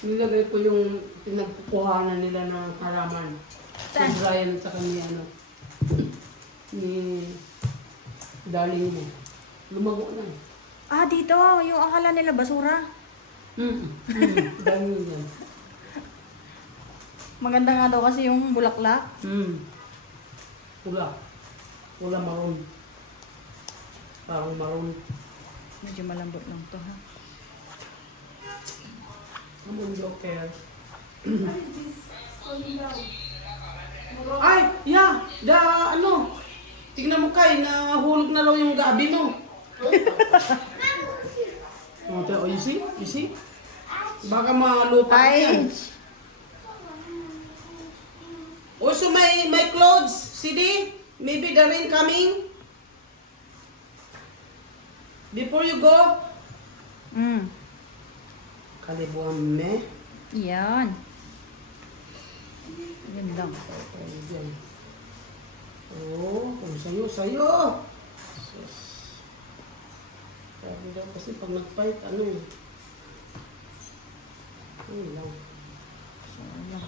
Nilagay ko yung pinagkukuhanan nila ng halaman. Si Saan? Brian sa kanya, ano, ni darling mo. Lumago na. Ah, dito. Yung akala nila basura. Dami yan. Maganda nga daw kasi yung bulaklak. Pula. Pula maroon. Parang maroon. Medyo malambot lang to, ha? Amon joker. Ay, yeah. Ano? Tignan mo kay, nahulog na raw yung gabi mo. Oh, you see? You see? Baka malupa yan. Also, my clothes. CD? Maybe the rain coming? Before you go? Kalibuan me. Yan. Yan lang. Ayan. Oh, kung sayo. Sus. Sabi daw kasi pag nag-fight, ano eh. Ayun lang. So, ano.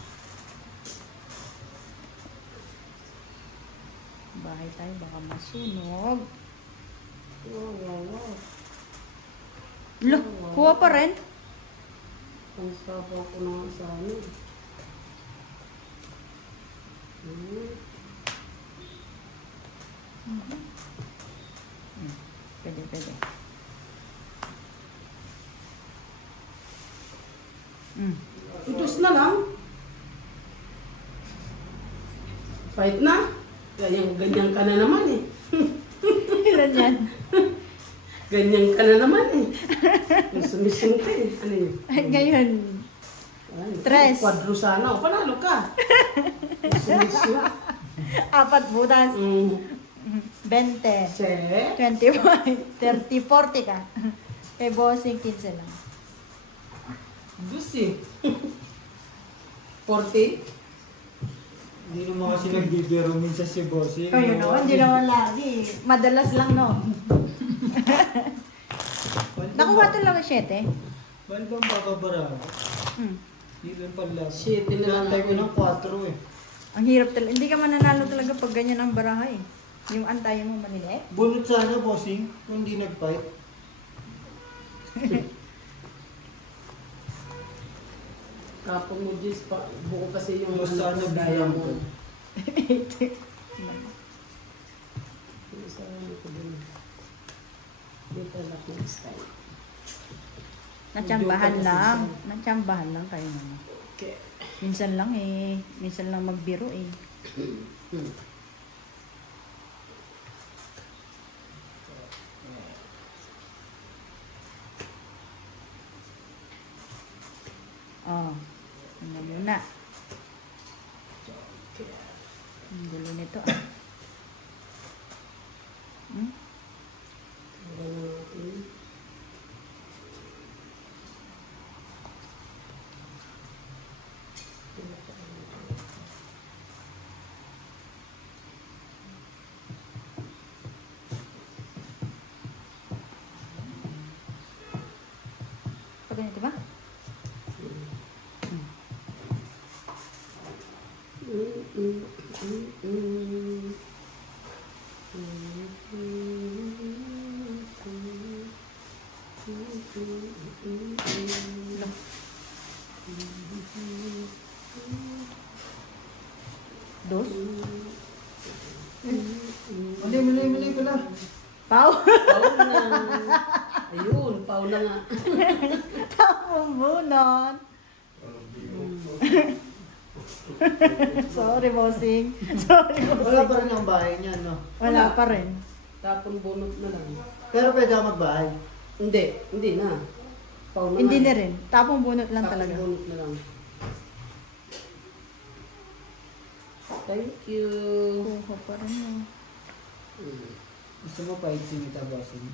Bahay tayo, baka masunog. Wow. Lo, kuha pa rin? Ang sabaw ko na sa ano. Pwede. Itos na lang. Fight na. Ganyan ka na naman eh. Ilan yan? Ganyan ka na naman eh. Sumising ka eh. Ano yun? Ngayon, Tres. Kwadro sana. O, panalo ka. Sumising. 4 butas. 20. Se. 25. 30, 40 ka. Kay bossing 15 lang. Dusi. 40. Hindi naman kasi nagbibiro minsan si Bossy. Kayo naman, hindi naman lagi. Madalas lang, no? Nakuha to lang 7. Bali bang bababara? Hmm. Ilan pala? Shit, Nantay ko ng 4 eh. Ang hirap talaga. Hindi ka mananalo talaga pag ganyan ang barahay. Yung antayin mo maniliit. Bunot sana, Bossing, kung hindi nag-fight. Kapag mo Diyos pa, buo kasi yung Mas sana sa bigyan ko. diamond. Yung sa ano ko dun. Dito lang yung style. Natsambahan lang kayo naman. Okay. Minsan lang eh. Minsan lang magbiro eh. Oh. Ano muna. Ang gulo nito ah. Pag ganito ba? Dos? Mali pala. Pau! Pau na. Ayun, pau na nga. Tapong bunot. Sorry, bossing. Sorry, Wala bossing. pa rin ang bahay niya, no? Wala pa rin. Tapon bunot na lang. Pero pwede ako magbahay. Hindi na. Pau na Hindi nga. na rin. Tapong bunot lang Tapon talaga. bunot na lang. Thank you. Kuha pa rin yun. Gusto mo pa itimita, Bossing?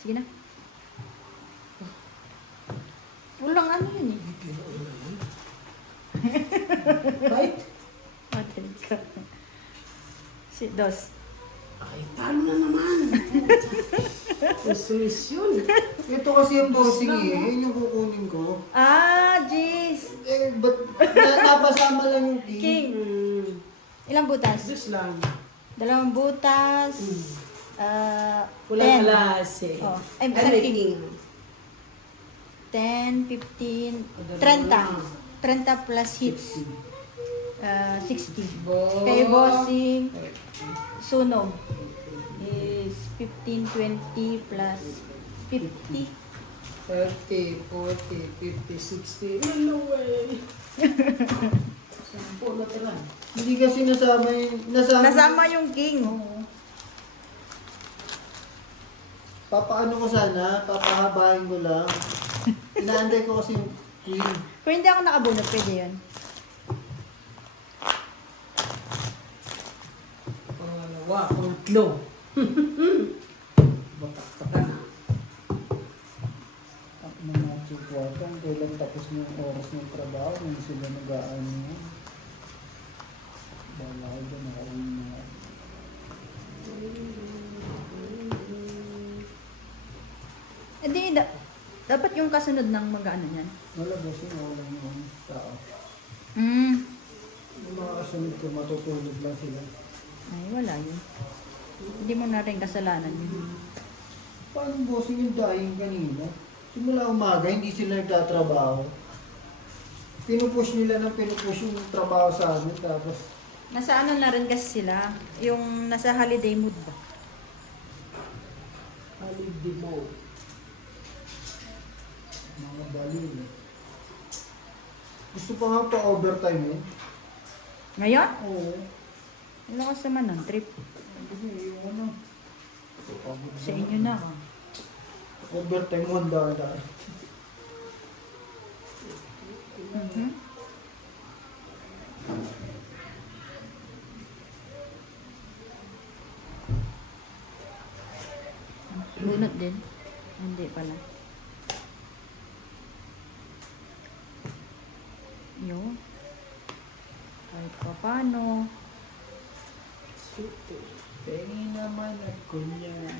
Sige na. lang ano yun eh. Right? Atin ka. Si Dos. Ay, talo na naman. Resolution. Ito kasi yung bossing eh. Yun yung kukunin ko. Ah, jeez. Eh, ba't napasama lang yung king? King. Hmm. Ilang butas? Diyos lang. 2 butas. Walang 10. alas eh. Oh. Ay, Ay, saan may king? king. 10, 15, 30. 30 plus hits. 60. Kay Bossing, sunog is 15, 20 plus 50. 30, 40, 50, 60. No way. Sampo na tira. Hindi kasi nasama yung... Nasama yung king. Papaano ko sana, papahabahin ko lang. Inaantay ko kasi yung queen. Kung hindi ako nakabunot, pwede yun. Pangalawa, pangtlo. Batak ka na. Ang mga chikwakan, kailan tapos na yung oras ng trabaho, hindi sila nag-aano yan. Bala ko dyan, nakaroon na. Eh di, dapat yung kasunod ng mag-ano yan. Wala ba siya, wala yung tao. Yung mga kasunod ko, matutulog lang sila. Ay, wala yun. Hindi mo na rin kasalanan yun. Paano bossing yung dying kanina? Simula umaga, hindi sila nagtatrabaho. Pinupush nila ng pinupush yung trabaho sa amin, tapos Nasa ano na rin kasi sila, yung nasa holiday mood ba? Holiday mo. mga baliw. Gusto pa nga pa overtime eh. Ngayon? Oo. Ang lakas naman ng trip. Kasi yung ano, Sa inyo na. overtime $1. Mhm. Bunot din? Hindi pala. Yun. Kahit pa paano. Pengi naman ako niyan.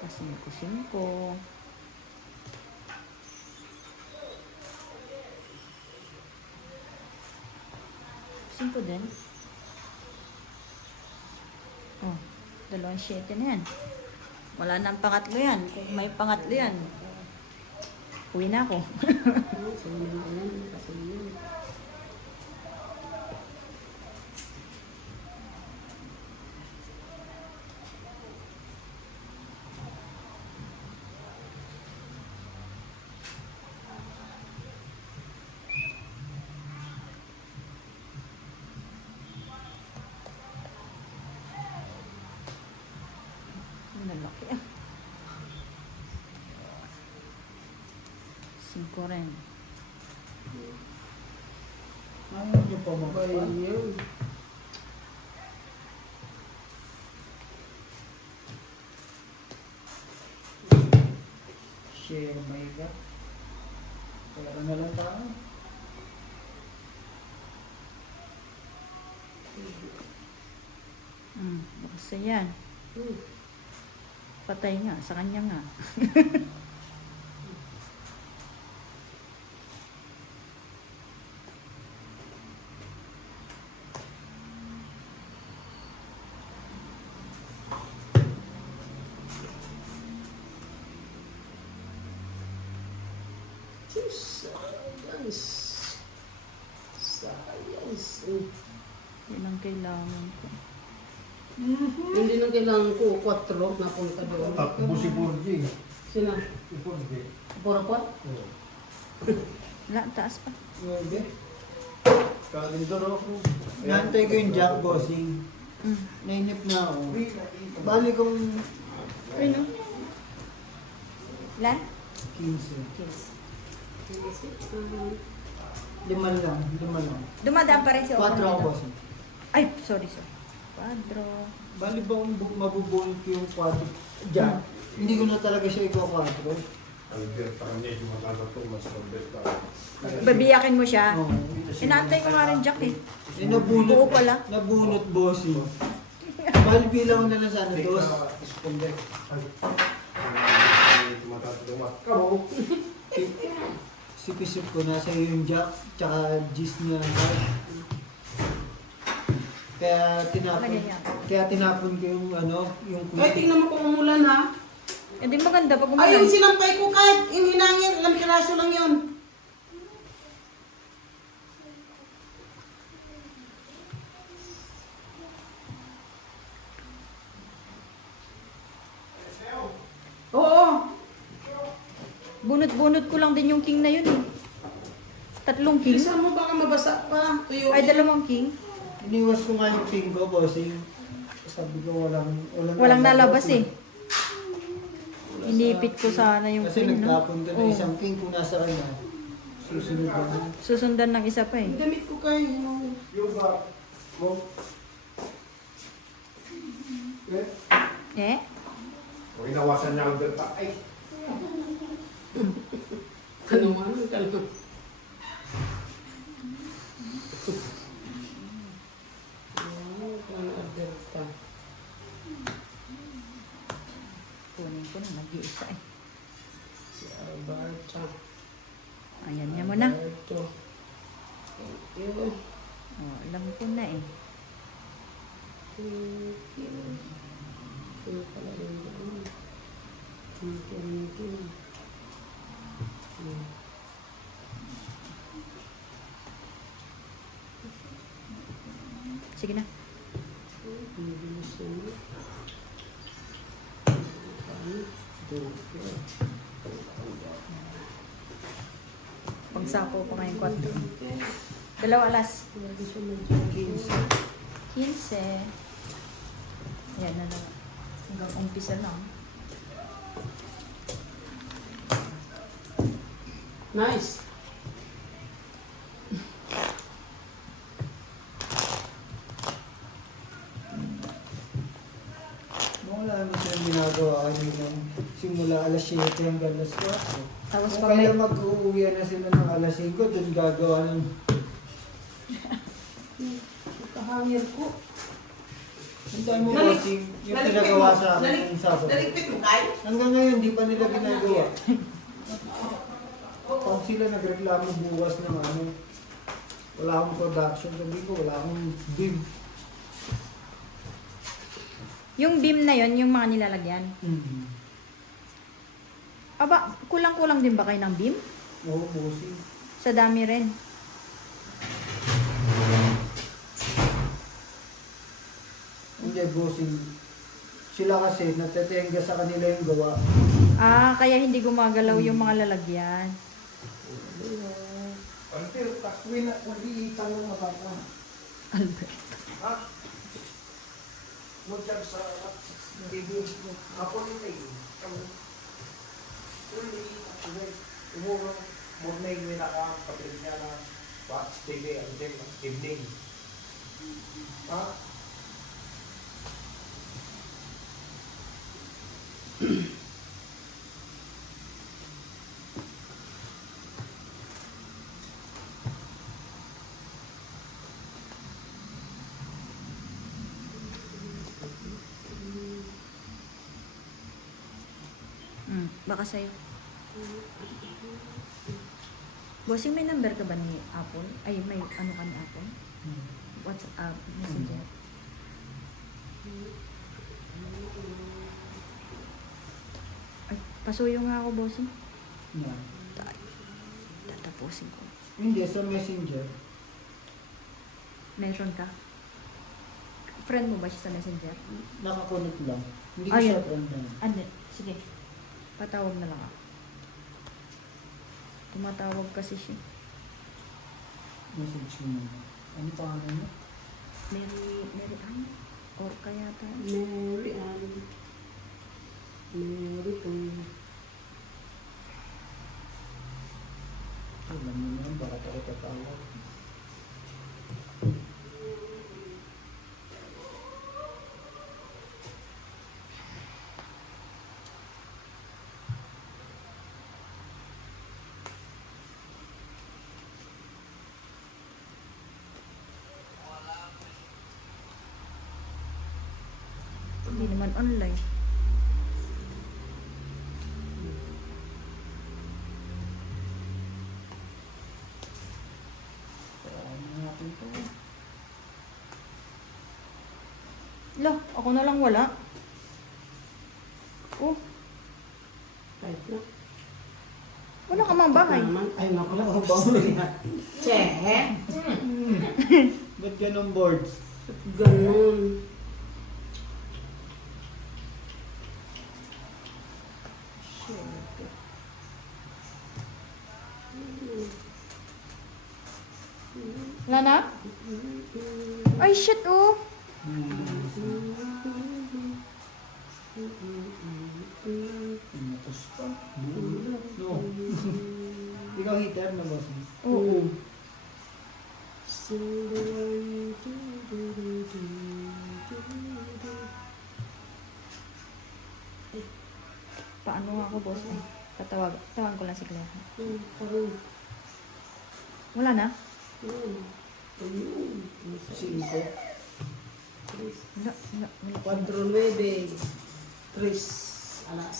Pasingko-singko. Singko din. Oh, 2-7 na yan. Wala na ang pangatlo yan. Kung may pangatlo yan, uwi na ako. Sa mga alam, kasi yun. Ang lalaki ah. 5 rin. Ayaw niyo pa Ay, magpa. yun. Share my God. Pera na lang tayo. Basta yan. Patay nga, sa kanya nga. Science. Science. Yun ang kailangan ko. Hindi na kailangan ko 4 na punta doon. Takbo si Borgie. Sina? Si Borgie. Pura-pura? Oo. Wala, taas pa. Pwede. Kalindor ako. Inaantay ko yung Jack Bossing. Nainip na ako. Bali kong Uy, no? Ilan? 15. Kids. 5 lang. Dumadaan pa rin si 4 ako Open. bossing. Ay, sorry, sorry. Quadro. Bali ba kung mabubunot ko yung quadro dyan? Hindi ko na talaga siya ikaw-quadro. Alberta niya yung matatato mas Alberta. Babiyakin mo siya. Oo. Inaantay ko nga rin Jack eh. Eh, nabunot, Buo pala. nabunot bossing. Bali bilang na lang sana dos. Isponde. Matatato mas. Kamo. Sipisip ko nasa yung jack, tsaka gis niya. Kaya tinapon, Lagay yan. kaya tinapon ko yung ano, yung Ay, tingnan mo kung umulan ha. Eh di maganda pag Ay, yung umulan. sinampay ko kahit yung hinangin, ilang piraso lang yun. Oo. Bunot-bunot ko lang din yung king na yun eh. 3 king? Isa mo baka mabasa pa. Tuyo. Ay, 2 king? iniwas ko nga yung ping ko, bossing. Sabi ko Walang nalabas eh. Inipit ko sana yung Kasi king, no? nagtapon ka na Oo. isang ping kung nasa kanya. Susunod na. Susundan ng isa pa eh. Yung damit ko kay. Yung ba? Mo. Eh? O inawasan niya Alberta. Ay. Ano man, kalma. Alberta. Kunin ko na mag-iisa eh. Si Alberta. Ayan, yan mo na. Alberto. Thank you. Oh, alam ko na eh. Thank you. Ano pala yun doon? Thank you. Sige na. Bibilis yun. Pagsapo ko ngayong 4. 2 alas. Lagi siya mag-15. 15. Ayan na lang. Hanggang umpisa lang. Nice. Wala naman silang ginagawa kanina. Simula alas 7 hanggang alas 4. Tapos Kung pag may... kaya mag-uuwi na sila ng alas 5, dun gagawa ng... Kahangir ko. Hintay mo Nalik- kasi yung naligpit pinagawa mo. sa akin Nalik- yung Sabado. Naligpit mo kay? Hanggang ngayon, di pa nila ginagawa. Pag sila nagreklamo bukas ng ano, wala akong production, sabi ko, wala akong beam. Yung beam na yon yung mga nilalagyan. Aba, kulang-kulang din ba kayo ng beam? Oo, bossy. Sa dami rin. Hindi, bossy. Sila kasi, natetenga sa kanila yung gawa. Ah, kaya hindi gumagalaw yung mga lalagyan. Alberta, takwin na. Uliitan ng matata. Albert. Ha? Magkag sa TV. Ako nito eh. Umurong morning may nakakapatid niya na watch TV until evening. Ha? Baka sa'yo. Bossing, may number ka ba ni Apple? Ay, may ano ka ni Apple? WhatsApp, Messenger. Ay, pasuyo nga ako, bossing. Yan. Tatapusin ko. Hindi, sa messenger. Meron ka? Friend mo ba siya sa Messenger? Nakakonect lang. Hindi ko Ayun. siya friend na. Ano? Sige. Patawag na lang ako. Tumatawag kasi siya. Message mo. Ano pangalan mo? Mary Ann? Or kaya tayo? Mary Ann. Mary Ann. Alam mo naman, bakit ako tatawag? naman online. Ano natin to? Lo, ako na lang wala. Oh, Kahit na. wala ka mang bahay. Naman. Ay, naku. Wala ka bahay. Che. Ba't ganun boards? Ganun. Wala na? Ay, shit, oh. Pinatos pa. No. Ikaw heater na boss mo? Oo. Paano ako, boss? Ay, tawag ko lang si Claire. Wala na? Cinco. Wala, wala, wala. 4-9. 3 alas.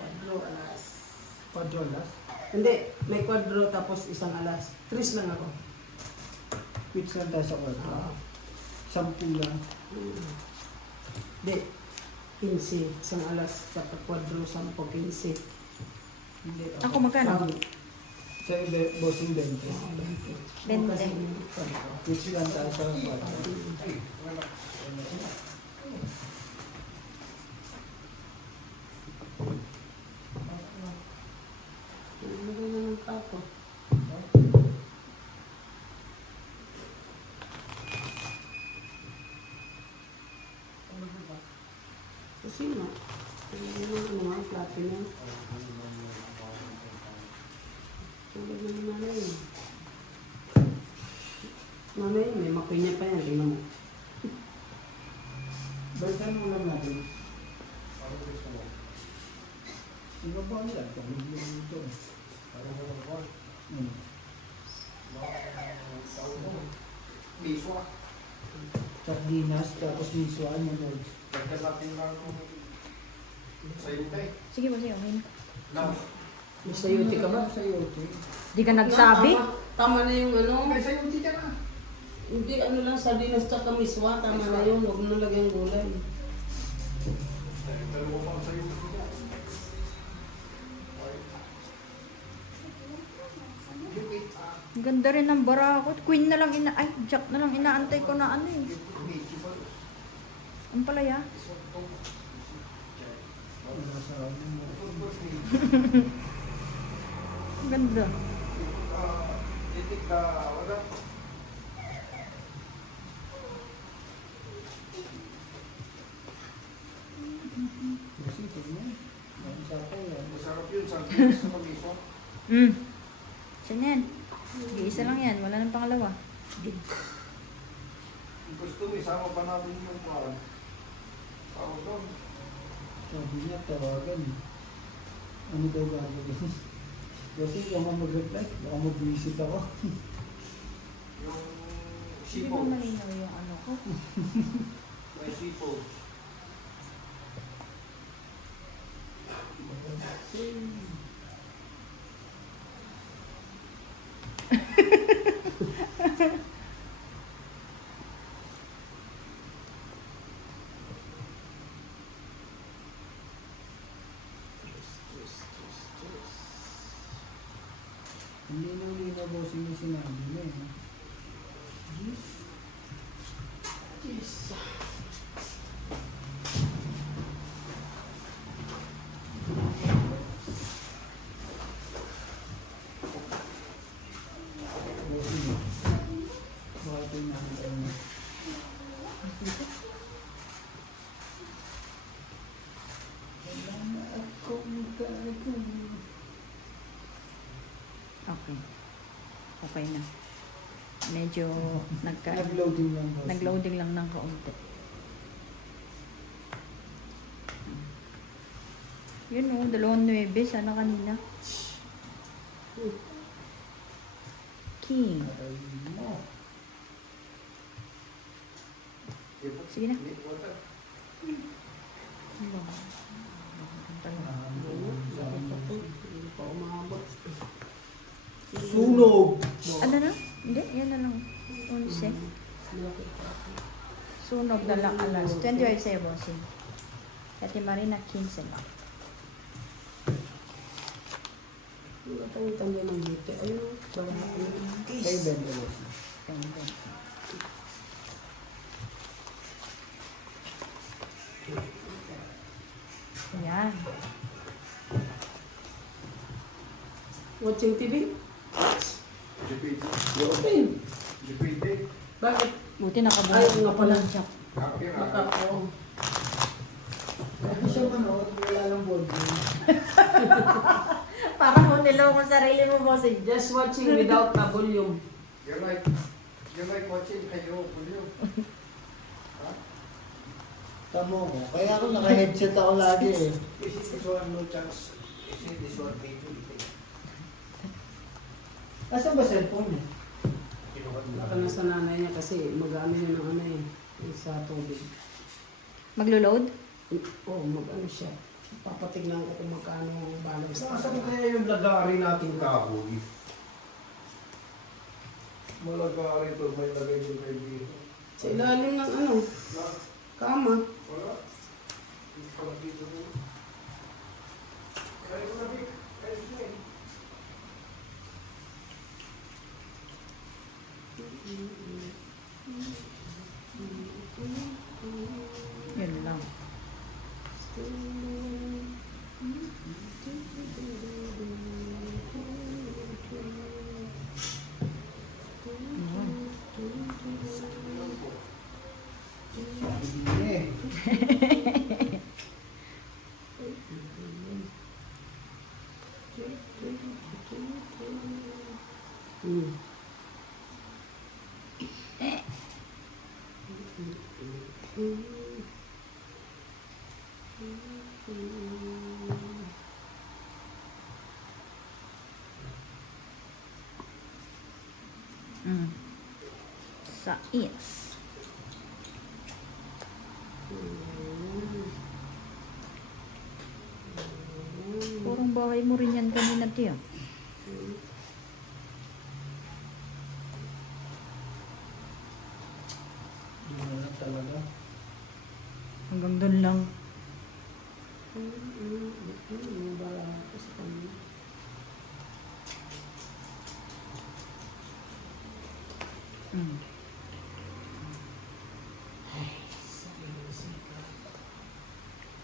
4 alas. Padrolas. Hindi, may 4 tapos isang alas. 3 lang ako. Which na tayo sa kwarto? 10 lang. Hindi, 15. Isang alas. Sa 4, 10, 15. Hindi. Ako magkano? Sa iba, bossing 20. 20. Which lang tayo sa kwarto? Ano na ng tako? Kasi nga, ano nga, plato niya. Tulad na naman na yun. Mamaya, may mapinya pa yan, tingnan mo. Balikan mo lang natin. Iba ba nila? Pamilya dito. Miswa. Sardinas, tapos miswa, ano mo? Pagkasapin lang kung sa'yo tayo. Sige, boss, okay na. Lang. May sayuti ka ba? Sayuti. Di ka nagsabi? Tama na yung ano. May sayuti ka na. Hindi, ano lang, sardinas tsaka miswa. Tama na yun. Huwag mo lagyan gulay. Dalawa pang sayuti ka. Ang ganda rin ng barakot. Queen na lang ay, Jack na lang inaantay ko na ano eh. Ang palaya. Ang ganda. Titik ka, wala. Kasi ito mo. Ang sapo yan. Masarap yun, sardinas sa miswa. Saan yan? Isa lang yan. Wala nang pangalawa. Kung gusto mo, isama pa namin yung parang. Tawag doon. Sabi niya, tawagan. Ano daw gagawin? Kasi kung ako mag-reply, baka mag-visit ako. Yung Hindi sipo. ba malinaw yung ano ko? May sipo. Hindi nang linabosin yung sinabi niya eh. Yes. Bossing eh. Bakit yung nakita niya? Wala na akong gagawin. Okay. Okay na. Medyo Nag-loading lang bossing. nag-loading lang ng kaunti. Yun o, 2.9. Sana kanina. King. Patay mo. Sige na. Water. Hindi pa umabot. Sunog! Ano na? Hindi, yan na lang. 11. Malaki pa ako. Sunog na lang alas. 28 sa'yo, bossing. Ate Marina, 15 lang. Wala tayong tanda ng dito. Ayun, baka Kay Ben bossing. Pendant. Yan. Watching TV? Depende. Open. Depende. Bakit? Buti nakabuo. Ay, nga pala. Jack. Okay nga. Baka ako. Bakit siya manood? Wala lang board game. Parang mo niloko sarili mo, bossing. Just watching without the volume. You like watching kayo, Julio? Ha? Tamo ko. Kaya ako naka-headset ako lagi eh. Is this one no chance? Is this one maybe? Asan ba cellphone niya? Baka nasa nanay niya kasi mag-ano yun ng ano eh. Yung sa tubig. Maglo-load? Oo, mag-ano siya. Papatignan ko kung magkano ang balance. Saan kaya yung lagari nating kahoy? Malagari ito, may lagay yung kay Sa ilalim ng ano, kama. Wala. Wala dito mo. Kaya ko sabi, kaya ko sabi. Yun lang. Eh. Hmm. Sais. Parang bahay mo rin yan kanina, tiyo. Hindi mo na talaga. Hanggang doon lang. Bala ako sa kanya. Mm. Sabi ng sika.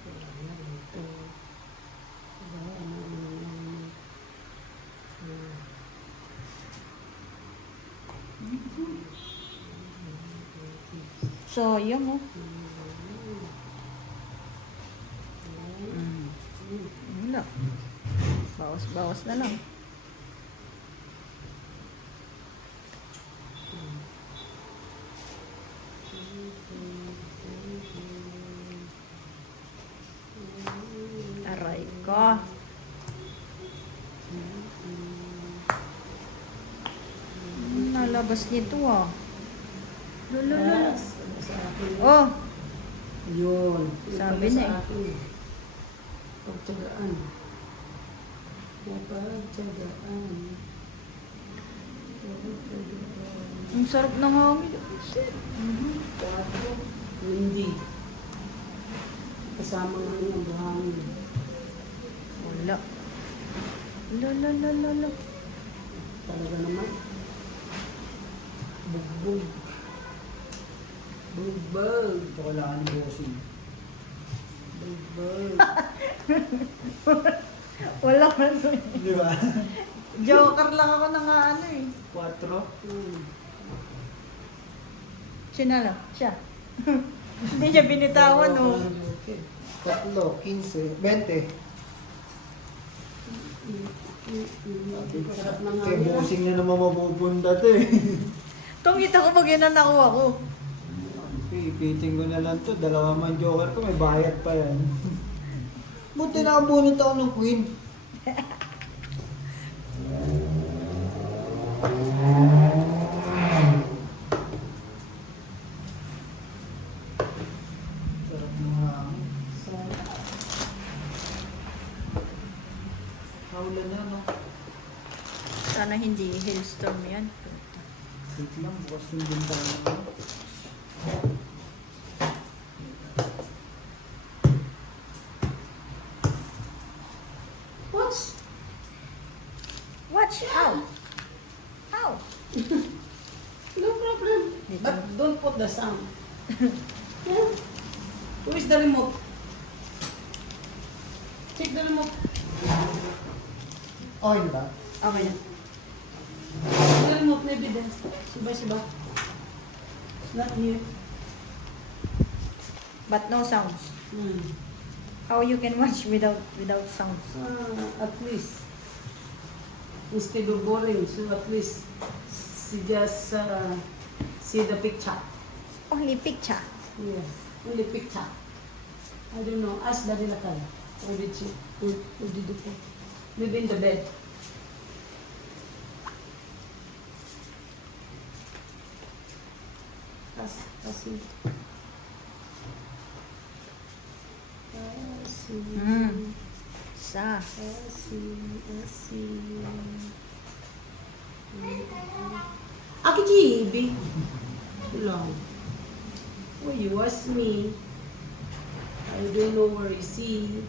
Wala na ito. Wala na naman. Sayang, oh. Wala. Bawas-bawas na lang. Aray ko. Nalabas nito, ah. Lululul. Yes. Sa akin. Oh, Yun. Sabi Yung pala na eh. sa akin. Pagtsagaan. Pagtsagaan. ang sarap ng hangin. Shit. Hindi. Kasama nga yung buhangin. Wala. Lala. Talaga naman. Bugbog. Bugbog. Ito kailangan ni bossing. Bugbog. Wala man. Di ba? Joker lang ako ng ano eh. 4. Sinala, siya. Hindi niya binitawan, oh. Okay. 4, 15, 20. Sarap na nga Kay nila. bossing niya naman mapupunta to eh. Tumita ko pag nakuha ko. Ipiting ko na lang to. 2 man joker ko, may bayad pa yan. Buti nakabunot ako ng queen. Sarap ng hangin. Sarap. Sana hindi hailstorm yan. Wait lang, bukas yung bintana ko. Watch! Watch out! Ow! No problem. But don't put the sound. Yeah. Who is the remote? Check the remote. Okay na ba? Okay na. The remote may evidence. Siba. Not here. But no sounds. Hmm. How you can watch without sounds? At least. Instead of boring, so at least just see the picture. Only picture. Yes, only picture. I don't know. Ask Daddy Lakay. Where did she? Where did you put? Maybe in the bed. Ask him. Ask him. Sa. Ask him. Aki Jibi. Long. Oh, you ask me. I don't know where is he.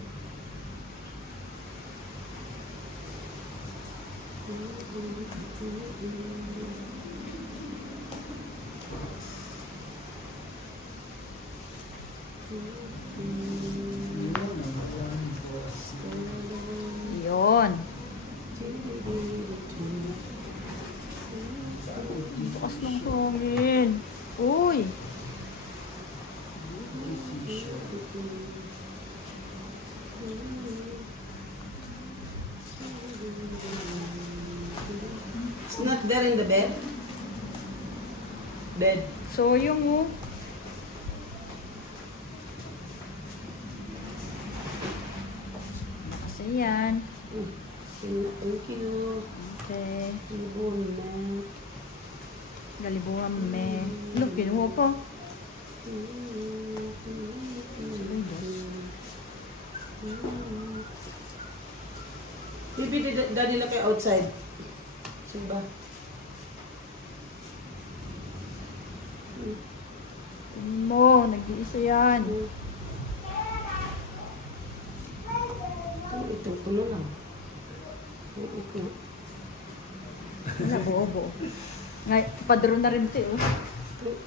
Yun. Bukas ng hangin. Uy! It's not there in the bed. Bed. So yung kasi yan. Thank you. Okay. Ibon na. Galibungan me. Look, kinuha pa. Maybe daddy na kayo outside. Simba. Mo, nag-iisa yan. Ito, tulo lang. Ito. Wala, buo. Ngay, padro na rin ito.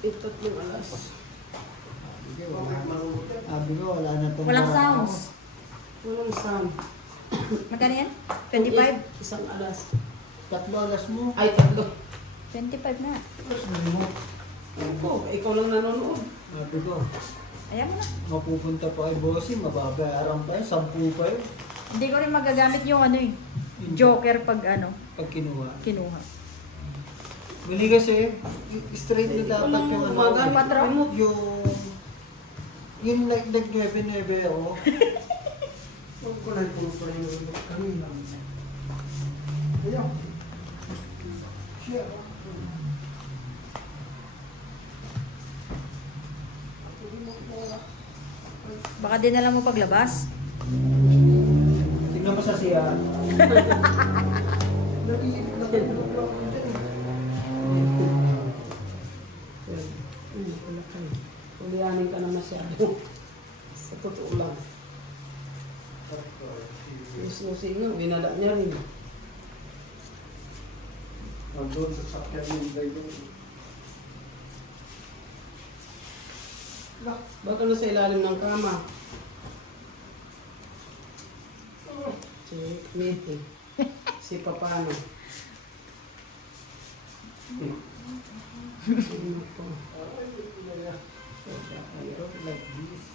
Ito, yung alas. Sabi ko, wala na itong Walang mura sounds. Walang sound. Magkano yan? 25? Isang alas. ako. 3 alas mo. Ay, tatlo. 25 na. Tapos mo. Ako, ikaw lang nanonood. Sabi ko, Ayaw mo na. mapupunta pa kay bossing, mababayaran pa yun, 10 pa yun. Hindi ko rin magagamit yung joker pag Pag kinuha. kinuha. Muli kasi, straight na dapat yung Gumagamit Patro? remote. yung nag-9-9 ako. Huwag ko lang puro yung kanina. Ayaw. Siya. Baka din alam mo paglabas. Tingnan mo sa siya. Naiinip na kayo. Wala kayo. Ulianin ka na masyado. Sa totoo lang. Susi nga, winala niya rin. Nandun sa sakyan yung driver. Baka na sa ilalim ng kama. Checkmate. Si Papano. Sino po? Like this.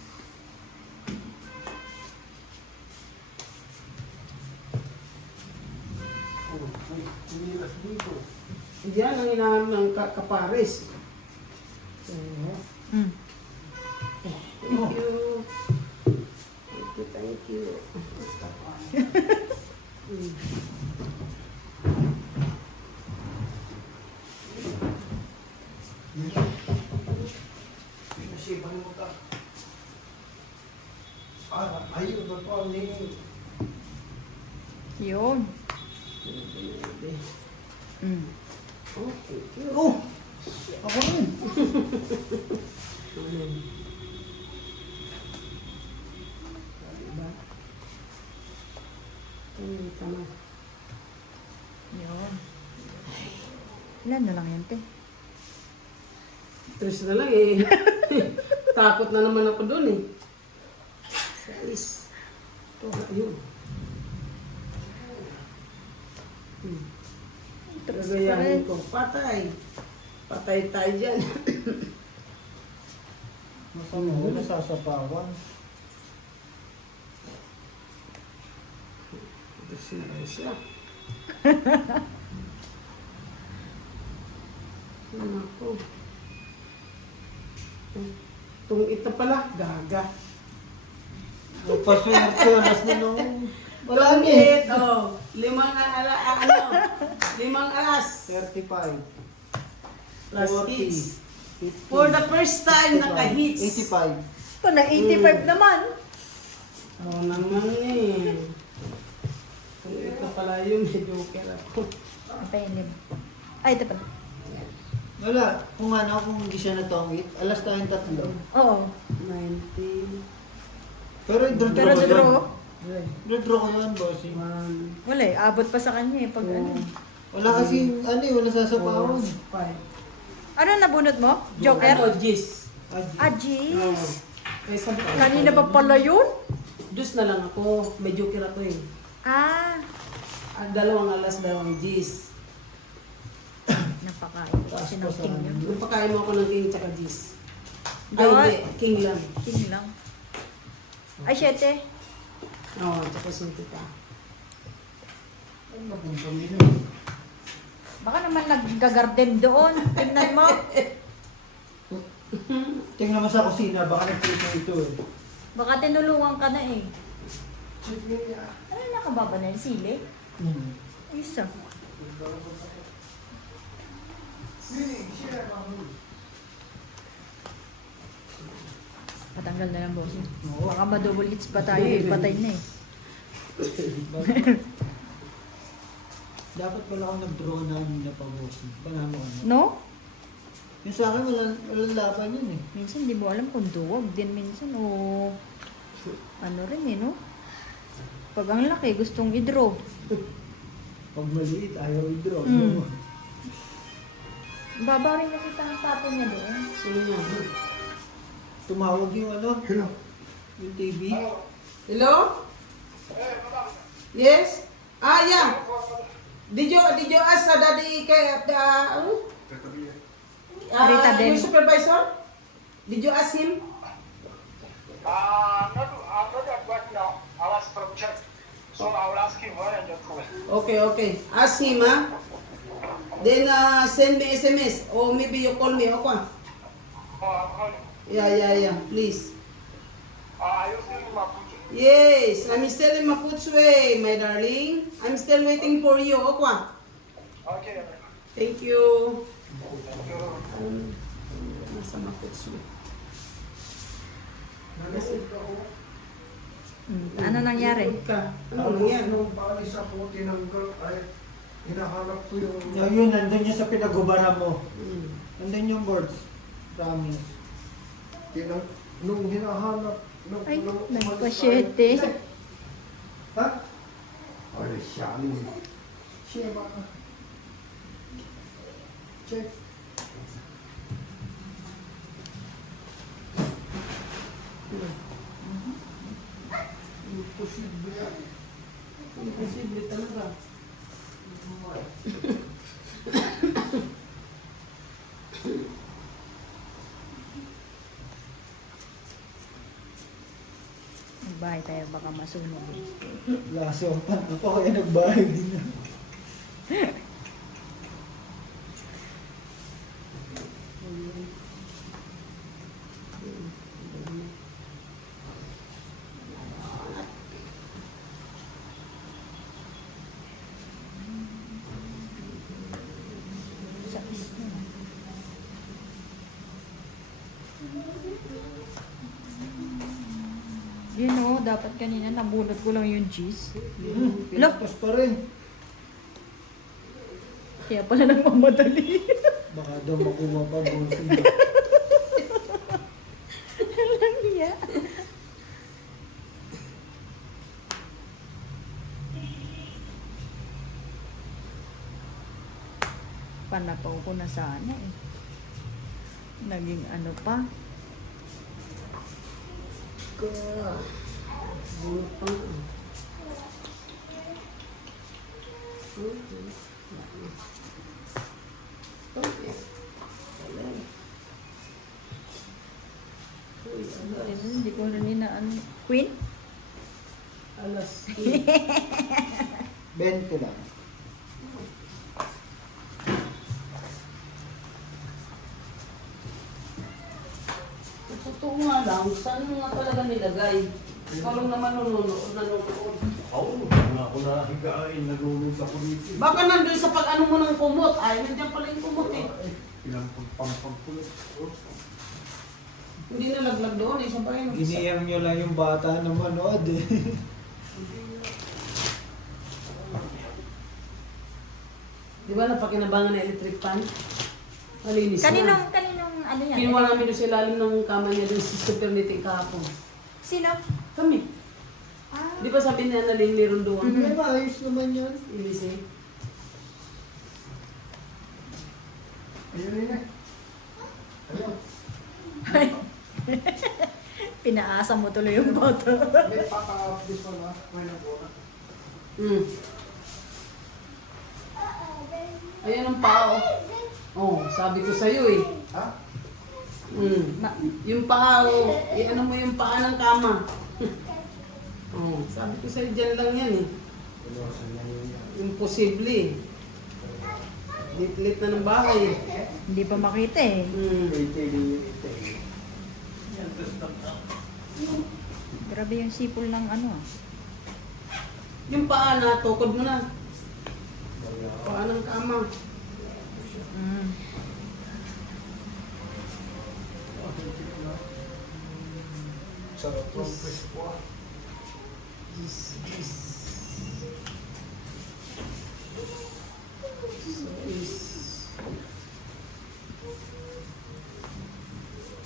Tumilas dito. Diyan ang inahan ng kapares. Mm. Thank you. Thank you. Pinasipan mo ka. Ayun, ba pa ang ningin. Yun. Mm. Oh, thank you. Oh! Ako rin. Ano? Diba? Tama. Yun. Ilan na lang yan, te? Tres na lang eh. Takot na naman ako doon eh. Sais. Ito, ayun. Tres pa Gagayahin rin. ko. Patay. Patay tayo dyan. Masama ko, nasasapawan. Sinay siya. Nako. Itong ito pala, gaga. Paswerte, alas na nung... Wala Wala niya. it. Oh, limang alas. 35. Plus 40, hits. 50, For the first time, naka-hits. 85. Ito na, 85 naman. Oo naman eh. Kung ito pala yun, may joker ako. Antayin din. Ay, ito pala. Wala. Kung ano, kung hindi siya natongit, alas tayong tatlo. Oo. 19. Pero draw Pero ko draw. yun. Draw ko yun, bossing. 1, Wala eh, abot pa sa kanya eh. Pag ano. Wala kasi, ano eh, wala sasapawan. 5. Ano nabunot mo? Joker? Ako, Gis. Ah, jeez. Kaya sabi ko, Kanina pa pala yun? Diyos na lang ako. May joker ako eh. Ah. Dalawang alas, dalawang Gis. Napakain ko kasi ng king yun. Napakain mo ako ng king tsaka Gis. Ay, Dawat. hindi. King lang. King lang. Ay, 7. Oo, tsaka sinti pa. Ano na kung pamilya? Baka naman nag-garden doon. Tingnan mo. Tingnan mo sa kusina, baka nagpito ito eh. Baka tinulungan ka na eh. Ano nakababa na yung sili? Isa. Patanggal na lang bossing. Oo. Baka ma-double hits pa tayo eh. Patay na eh. Dapat pala ako nag-draw na nila pa bossing. Panalo ka na. No? Yung sa akin, walang laban yun eh. Minsan di mo alam kung duwag din minsan o ano rin eh, no? Pag ang laki, gustong i-draw. Pag maliit, ayaw i-draw. Mm. Baba rin kasi ang tapon niya doon. Sino niya? Tumawag yung ano? Hello. Yung TV. Hello? Yes? Ah, yeah. Did you ask daddy kay Rita your Del. supervisor? Did you ask him? I'm not at work now. I was from church. So I will ask him when I get home. Okay. Ask him, ah. Then send me SMS or maybe you call me, okay? Oh, I'm calling. Yeah. Please. Are you still in Maputo? Yes, I'm still in Maputswe, my darling. I'm still waiting for you, okay? Okay. Thank you. Thank you. Nasa Maputswe. Ano nangyari? Ano nangyari? Nung paalis ako, tinanggal, ay, hinahanap ko yung... Yun, nandun yung sa pinagubara mo. Mm. Nandun yung boards. Promise. Nung hinahanap... Ay, nung- nagpa-7. Ha? Ay, siya. Siya ba? Check. Imposible yan. Imposible talaga. Magbahay tayo, baka masunog. Laso ang pan ako kaya nagbahay din na. Sa isla. Yun o, dapat kanina nabulot ko lang yung cheese. Pinagpas pa rin. Kaya pala nagmamadali. Baka daw makuha pa bossing. Walang iya. Panapaw ko na sana eh. Naging ano pa. Bunot pa nga. Hindi ko rin inaan. Queen? Alas 20 lang. totoo nga lang, saan mo nga talaga nilagay? Ikaw lang naman nanonood. Oo, na ako nahigain, nalulog ako dito. Baka nandun sa pag-ano mo ng kumot. Ay, nandiyan pala yung kumot eh. Pinampampag ko lang. Hindi nalaglag doon eh. Sabay mo. Giniyam nyo lang yung bata na manood eh. Di ba napakinabangan na electric fan? Malinis Kaninong na. ano yan? Kinuha namin doon sa ilalim ng kama niya doon sa super meeting kahapon. Sino? Kami. Ah. Di ba sabi niya na meron doon? May maayos naman yan. Ilis eh. Ayun yun eh. Ayun. Pinaasa mo tuloy yung bata. May paka-update pa na. May nabona. Hmm. Ayan ang paa oh. Oh, sabi ko sa'yo eh. Ha? Yung paa oh. Ano mo yung paa ng kama. Oh, sabi ko sa'yo dyan lang yan eh. Imposible eh. Lit-lit na ng bahay eh. Hindi pa makita eh. Grabe yung sipol ng ano. Yung paa na, tukod mo na. Paa ng kama. Mm. Sarap ng presko ah.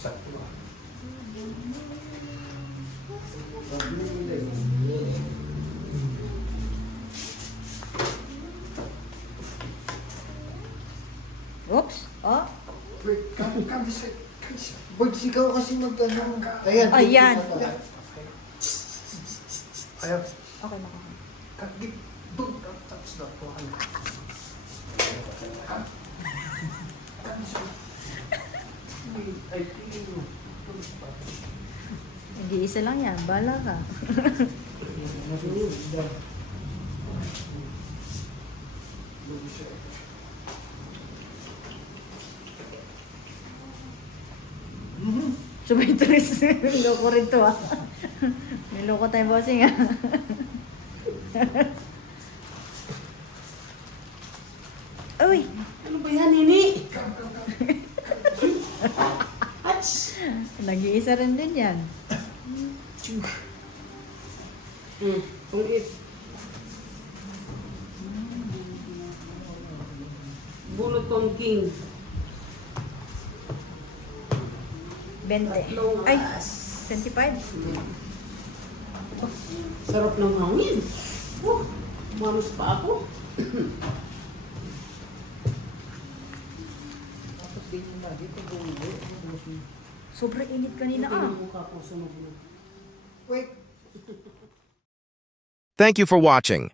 Sakto ah. Oops. Oh. Wait, come this way. Birds, ikaw kasi magtanong. Ayan. Ayan. Ayaw. Okay, makaka. Kagit. Don't touch that one. I think you. Hindi isa lang yan. Bala ka. Sumitris. Loko rin to ah. Niloko tayo bossing ah. Uy! Ano ba yan, Nini? Ats! Nag-iisa rin din yan. Kung Bulot kong king. 20. Ay! 25? Sarap ng hangin. Manos pa ako. Tapos dito na, dito bulo. Sobrang init kanina Ito ah. yung mukha ko sunog na. Wait. Thank you for watching.